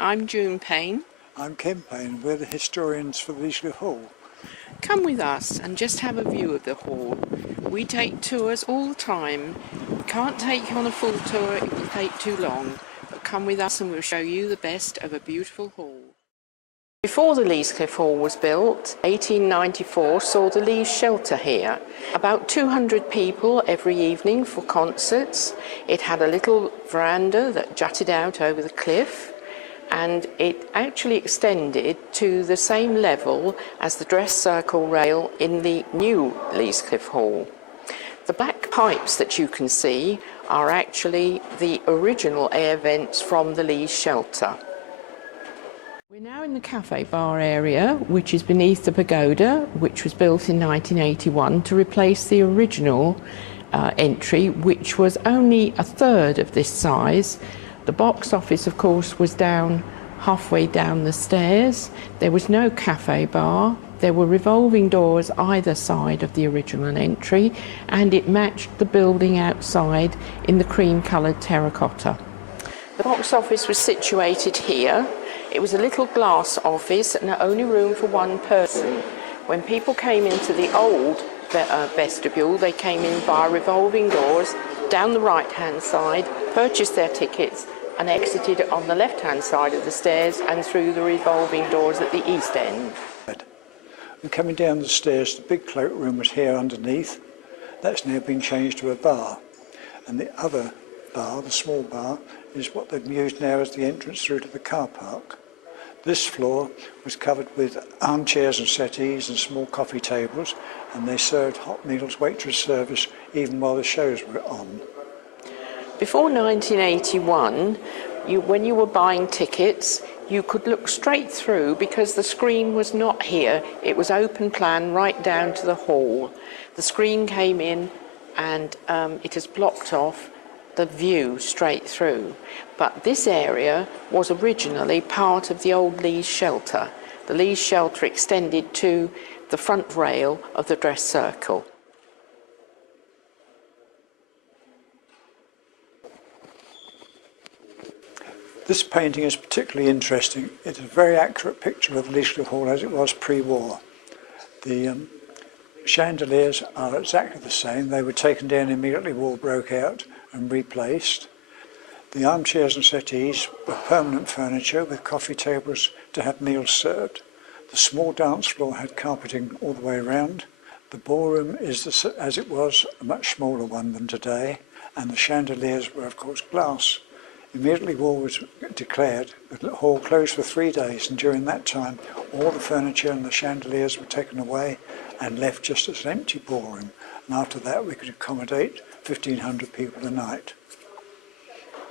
I'm June Payne. I'm Ken Payne. We're the historians for the Leas Cliff Hall. Come with us and just have a view of the hall. We take tours all the time. We can't take you on a full tour, it will take too long. But come with us and we'll show you the best of a beautiful hall. Before the Leas Cliff Hall was built, 1894 saw the Leas shelter here. About 200 people every evening for concerts. It had a little veranda that jutted out over the cliff, and it actually extended to the same level as the dress circle rail in the new Leas Cliff Hall. The black pipes that you can see are actually the original air vents from the Leas shelter. We're now in the cafe bar area, which is beneath the pagoda, which was built in 1981 to replace the original entry, which was only a third of this size. The box office, of course, was down halfway down the stairs. There was no cafe bar. There were revolving doors either side of the original entry, and it matched the building outside in the cream-coloured terracotta. The box office was situated here. It was a little glass office and only room for one person. When people came into the old vestibule, they came in via revolving doors down the right-hand side, purchased their tickets and exited on the left-hand side of the stairs and through the revolving doors at the east end. And coming down the stairs, the big cloakroom was here underneath. That's now been changed to a bar. And the other bar, the small bar, is what they've used now as the entrance through to the car park. This floor was covered with armchairs and settees and small coffee tables, and they served hot meals, waitress service, even while the shows were on. Before 1981, when you were buying tickets, you could look straight through because the screen was not here. It was open plan right down to the hall. The screen came in and it has blocked off the view straight through. But this area was originally part of the old Leas shelter. The Leas shelter extended to the front rail of the dress circle. This painting is particularly interesting. It's a very accurate picture of the Leas Cliff Hall as it was pre-war. The chandeliers are exactly the same. They were taken down immediately war broke out and replaced. The armchairs and settees were permanent furniture with coffee tables to have meals served. The small dance floor had carpeting all the way around. The ballroom is, as it was, a much smaller one than today, and the chandeliers were of course glass. Immediately war was declared, the hall closed for 3 days, and during that time all the furniture and the chandeliers were taken away and left just as an empty ballroom. And after that we could accommodate 1,500 people a night.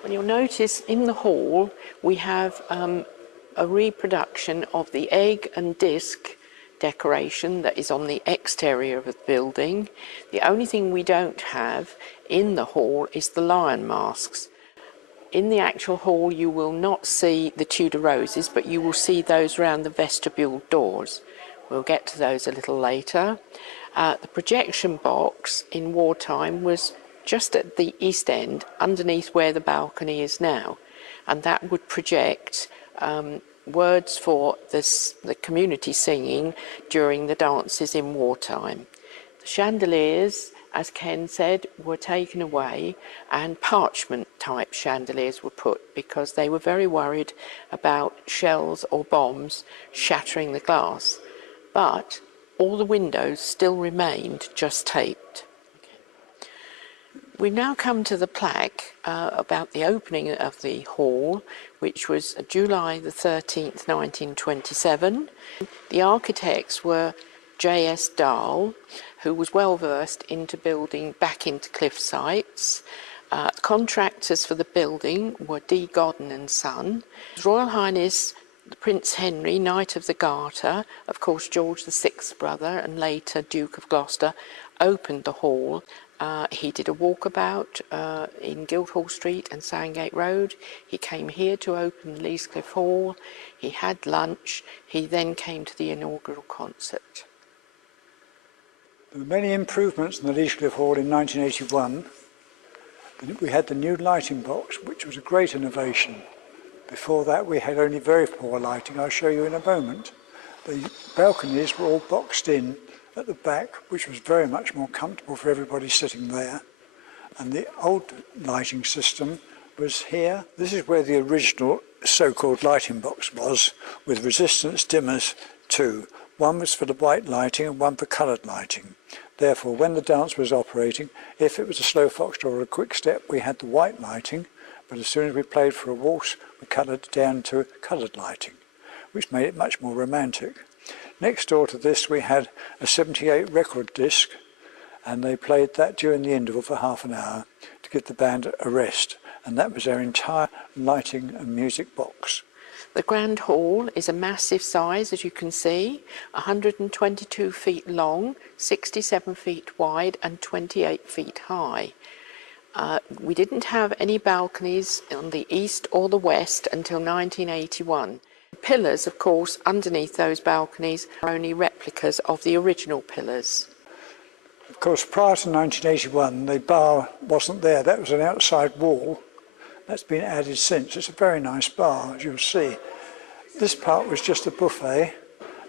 And you'll notice in the hall we have a reproduction of the egg and disc decoration that is on the exterior of the building. The only thing we don't have in the hall is the lion masks. In the actual hall you will not see the Tudor roses, but you will see those around the vestibule doors. We'll get to those a little later. The projection box in wartime was just at the east end, underneath where the balcony is now, and that would project words for the community singing during the dances in wartime. The chandeliers, as Ken said, were taken away, and parchment type chandeliers were put because they were very worried about shells or bombs shattering the glass. But all the windows still remained just taped. We've now come to the plaque about the opening of the hall, which was July the 13th, 1927. The architects were J.S. Dahl, who was well versed into building back into cliff sites. Contractors for the building were D. Godden and Son. His Royal Highness Prince Henry, Knight of the Garter, of course George VI's brother and later Duke of Gloucester, opened the hall. He did a walkabout in Guildhall Street and Sandgate Road. He came here to open Leas Cliff Hall. He had lunch. He then came to the inaugural concert. There were many improvements in the Leas Cliff Hall in 1981. We had the new lighting box, which was a great innovation. Before that we had only very poor lighting, I'll show you in a moment. The balconies were all boxed in at the back, which was very much more comfortable for everybody sitting there. And the old lighting system was here. This is where the original so-called lighting box was, with resistance dimmers too. One was for the white lighting and one for coloured lighting. Therefore, when the dance was operating, if it was a slow foxtrot or a quick step, we had the white lighting, but as soon as we played for a waltz, we coloured down to coloured lighting, which made it much more romantic. Next door to this, we had a 78 record disc, and they played that during the interval for half an hour to give the band a rest, and that was their entire lighting and music box. The Grand Hall is a massive size, as you can see, 122 feet long, 67 feet wide and 28 feet high. We didn't have any balconies on the east or the west until 1981. Pillars, of course, underneath those balconies are only replicas of the original pillars. Of course, prior to 1981, the bar wasn't there. That was an outside wall. That's been added since. It's a very nice bar, as you'll see. This part was just a buffet,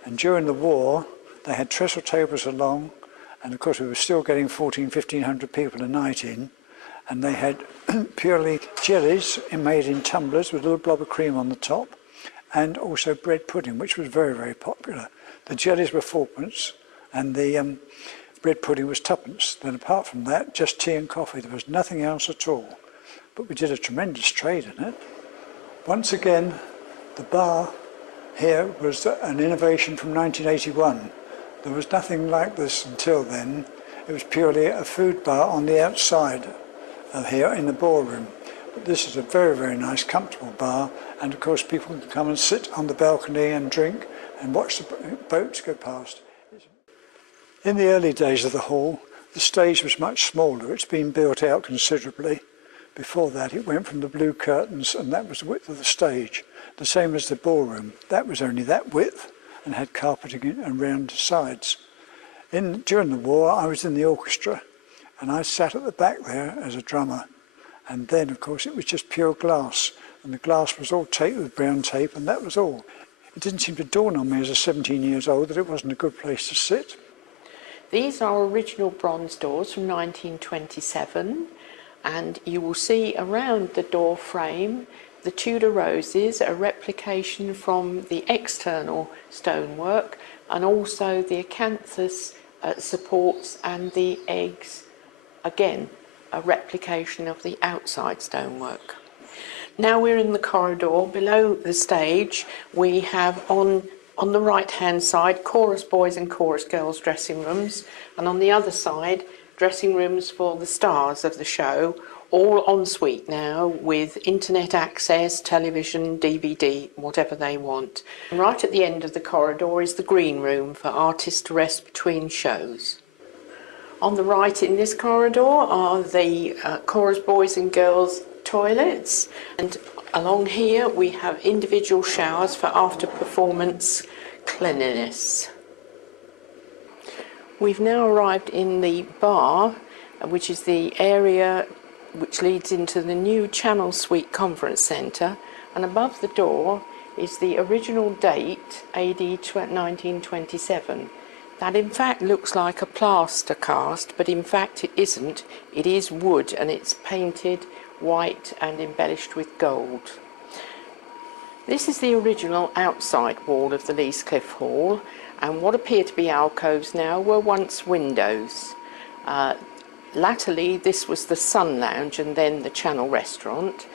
and during the war, they had trestle tables along, and of course we were still getting 1,500 people a night in, and they had purely jellies made in tumblers with a little blob of cream on the top, and also bread pudding, which was very, very popular. The jellies were 4p, and the bread pudding was 2p. Then apart from that, just tea and coffee. There was nothing else at all. But we did a tremendous trade in it. Once again, the bar here was an innovation from 1981. There was nothing like this until then. It was purely a food bar on the outside of here in the ballroom. But this is a very, very nice, comfortable bar, and of course people can come and sit on the balcony and drink and watch the boats go past. In the early days of the hall, the stage was much smaller. It's been built out considerably. Before that, it went from the blue curtains, and that was the width of the stage. The same as the ballroom. That was only that width and had carpeting around the sides. During the war, I was in the orchestra, and I sat at the back there as a drummer. And then, of course, it was just pure glass, and the glass was all taped with brown tape, and that was all. It didn't seem to dawn on me as a 17 years old that it wasn't a good place to sit. These are original bronze doors from 1927. And you will see around the door frame the Tudor roses, a replication from the external stonework, and also the acanthus supports and the eggs, again a replication of the outside stonework. Now we're in the corridor. Below the stage we have on the right hand side chorus boys and chorus girls dressing rooms, and on the other side dressing rooms for the stars of the show, all en suite now with internet access, television, DVD, whatever they want. And right at the end of the corridor is the green room for artists to rest between shows. On the right in this corridor are the chorus boys and girls toilets, and along here we have individual showers for after performance cleanliness. We've now arrived in the bar, which is the area which leads into the new Channel Suite Conference Centre, and above the door is the original date, AD 1927. That in fact looks like a plaster cast, but in fact it isn't. It is wood, and it's painted white and embellished with gold. This is the original outside wall of the Leas Cliff Hall, and what appear to be alcoves now were once windows. Latterly this was the Sun Lounge and then the Channel Restaurant.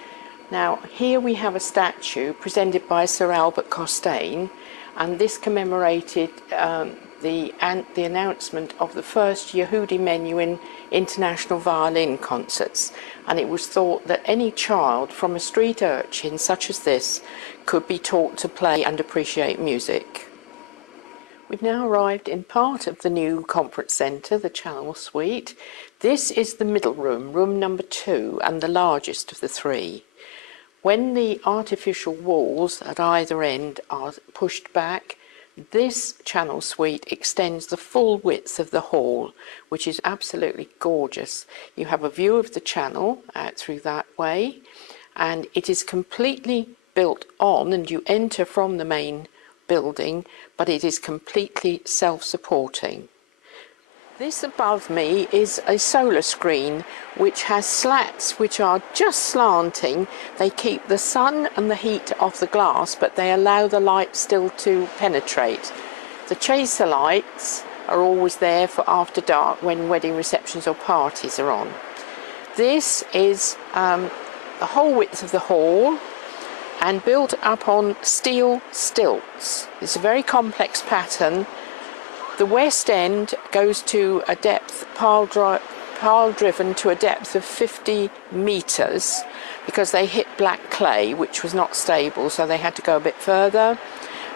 Now here we have a statue presented by Sir Albert Costain, and this commemorated the announcement of the first Yehudi Menuhin international violin concerts, and it was thought that any child from a street urchin such as this could be taught to play and appreciate music. We've now arrived in part of the new conference centre, the Channel Suite. This is the middle room, room number 2, and the largest of the 3. When the artificial walls at either end are pushed back, this Channel Suite extends the full width of the hall, which is absolutely gorgeous. You have a view of the Channel out through that way, and it is completely built on, and you enter from the main building, but it is completely self-supporting. This above me is a solar screen which has slats which are just slanting. They keep the sun and the heat off the glass, but they allow the light still to penetrate. The chaser lights are always there for after dark when wedding receptions or parties are on. This is the whole width of the hall and built up on steel stilts. It's a very complex pattern. The west end goes to a depth, pile driven to a depth of 50 metres because they hit black clay, which was not stable, so they had to go a bit further.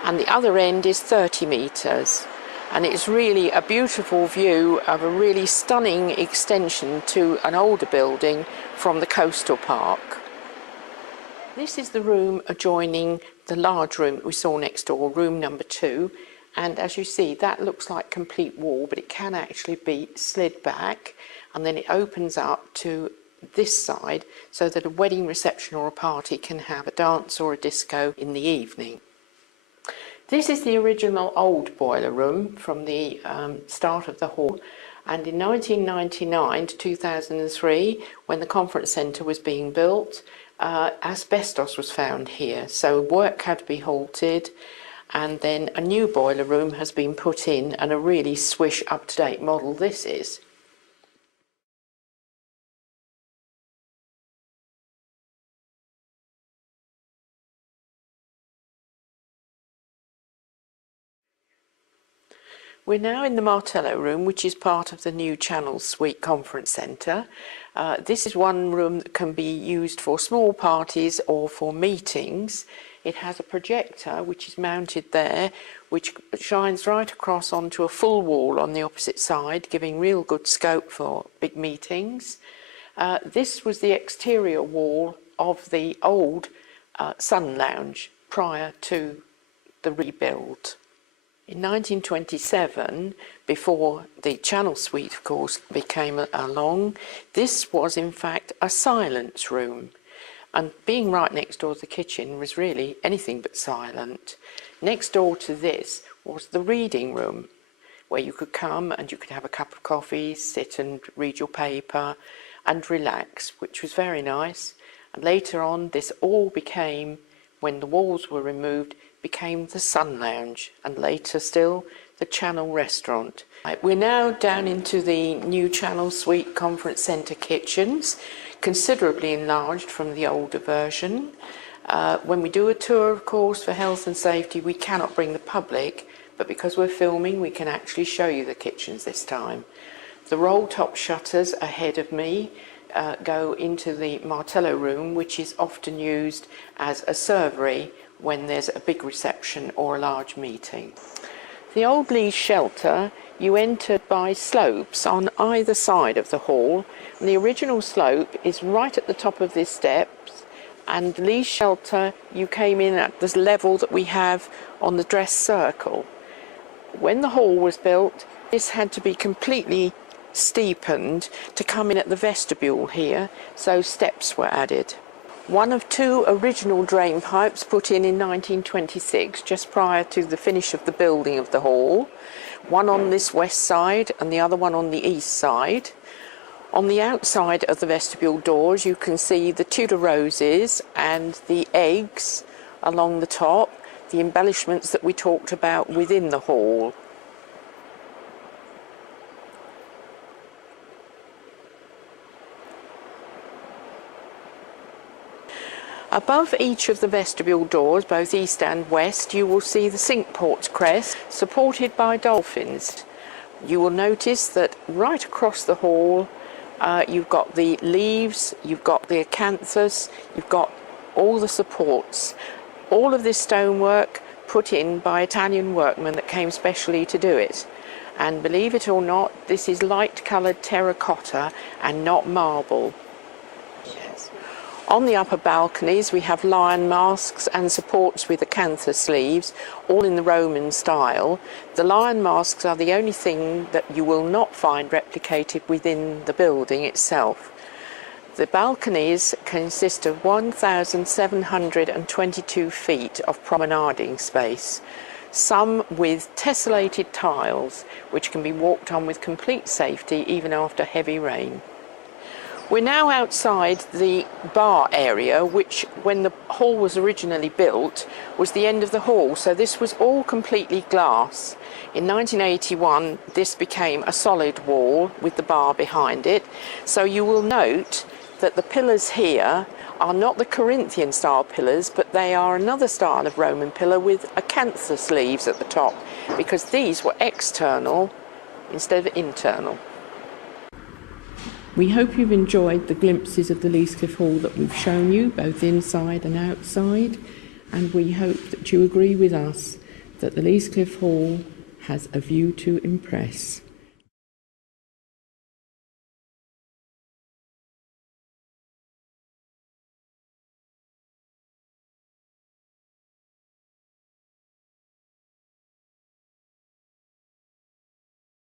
And the other end is 30 metres. And it's really a beautiful view of a really stunning extension to an older building from the coastal park. This is the room adjoining the large room that we saw next door, room number 2. And as you see, that looks like complete wall, but it can actually be slid back, and then it opens up to this side so that a wedding reception or a party can have a dance or a disco in the evening. This is the original old boiler room from the start of the hall. And in 1999 to 2003, when the conference centre was being built, asbestos was found here. So work had to be halted. And then a new boiler room has been put in, and a really swish up-to-date model this is. We're now in the Martello room, which is part of the new Channel Suite Conference Centre. This is one room that can be used for small parties or for meetings. It has a projector which is mounted there, which shines right across onto a full wall on the opposite side, giving real good scope for big meetings. This was the exterior wall of the old Sun Lounge prior to the rebuild. In 1927, before the Channel Suite, of course, became along, this was in fact a silence room. And being right next door to the kitchen was really anything but silent. Next door to this was the reading room, where you could come and you could have a cup of coffee, sit and read your paper and relax, which was very nice. And later on, this all became, when the walls were removed, became the Sun Lounge, and later still the Channel Restaurant. We're now down into the new Channel Suite Conference Centre kitchens, considerably enlarged from the older version. When we do a tour, of course, for health and safety, we cannot bring the public, but because we're filming, we can actually show you the kitchens this time. The roll-top shutters ahead of me go into the Martello room, which is often used as a servery when there's a big reception or a large meeting. The old Leas shelter, you entered by slopes on either side of the hall, and the original slope is right at the top of this steps, and Leas shelter, you came in at this level that we have on the dress circle. When the hall was built, this had to be completely steepened to come in at the vestibule here, so steps were added. One of 2 original drain pipes put in 1926, just prior to the finish of the building of the hall. One on this west side and the other one on the east side. On the outside of the vestibule doors, you can see the Tudor roses and the eggs along the top, the embellishments that we talked about within the hall. Above each of the vestibule doors, both east and west, you will see the Cinqueport's crest, supported by dolphins. You will notice that right across the hall, you've got the leaves, you've got the acanthus, you've got all the supports. All of this stonework put in by Italian workmen that came specially to do it. And believe it or not, this is light-coloured terracotta and not marble. On the upper balconies, we have lion masks and supports with acanthus leaves, all in the Roman style. The lion masks are the only thing that you will not find replicated within the building itself. The balconies consist of 1,722 feet of promenading space, some with tessellated tiles which can be walked on with complete safety even after heavy rain. We're now outside the bar area, which when the hall was originally built was the end of the hall, so this was all completely glass. In 1981 this became a solid wall with the bar behind it, so you will note that the pillars here are not the Corinthian style pillars, but they are another style of Roman pillar with acanthus leaves at the top, because these were external instead of internal. We hope you've enjoyed the glimpses of the Leas Cliff Hall that we've shown you, both inside and outside, and we hope that you agree with us that the Leas Cliff Hall has a view to impress.